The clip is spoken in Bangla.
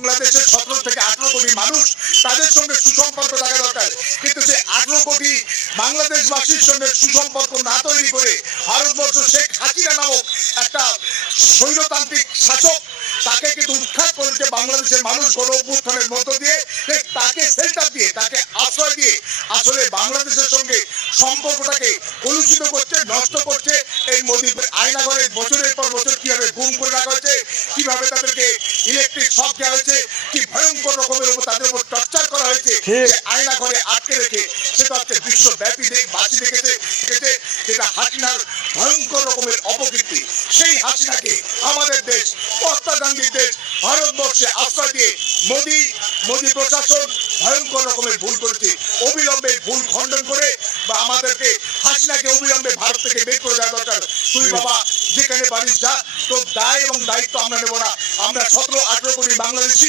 বাংলাদেশের 17 থেকে 18 কোটি মানুষ তাদের সঙ্গে সুসম্পর্ক থাকা দরকার, কিন্তু সেই 18 কোটি বাংলাদেশবাসীর সঙ্গে সুসম্পর্ক না তৈরি করে ভারতবর্ষ শেখ হাসিনা নামক একটা স্বৈরতান্ত্রিক শাসক তাকে কিন্তু উৎখাত করেছে বাংলাদেশের মানুষ গণ অভ্যুত্থানের মধ্য দিয়ে। তাকে সেল্টার দিয়ে, তাকে আশ্রয় দিয়ে আসলে বাংলাদেশের সঙ্গে সম্পর্কটাকে কলুষিত করছে, নষ্ট করছে। এই মোদী আয়নাঘরে বছরের পর বছর কিভাবে গুম করে রাখা হয়েছে, কিভাবে তাদেরকে ইলেকট্রিক শক দেওয়া হয়েছে, কি ভয়ঙ্কর রকমের উপর তাদের উপর টর্চার করা হয়েছে, আয়নাঘরে আটকে রেখে, সেটা হচ্ছে বিশ্বব্যাপী বাসী দেখেছে যেটা হাসিনার ভয়ঙ্কর রকমের অপকীর্তি। সেই হাসিনাকে আমাদের দেশ, মহাত্মা গান্ধীর দেশ ভারতবর্ষে আশ্রয় দিয়ে মোদী প্রশাসন ভয়ঙ্কর রকমের ভুল করেছে। অবিলম্বে ভুল খণ্ডন করে বা আমাদেরকে হাসিনাকে অবিলম্বে ভারত থেকে বের করে দেওয়া দরকার। তুই বাবা যেখানে পারিস যা, তোর দায় এবং দায়িত্ব আমরা নেব না। আমরা 17-18 কোটি বাংলাদেশি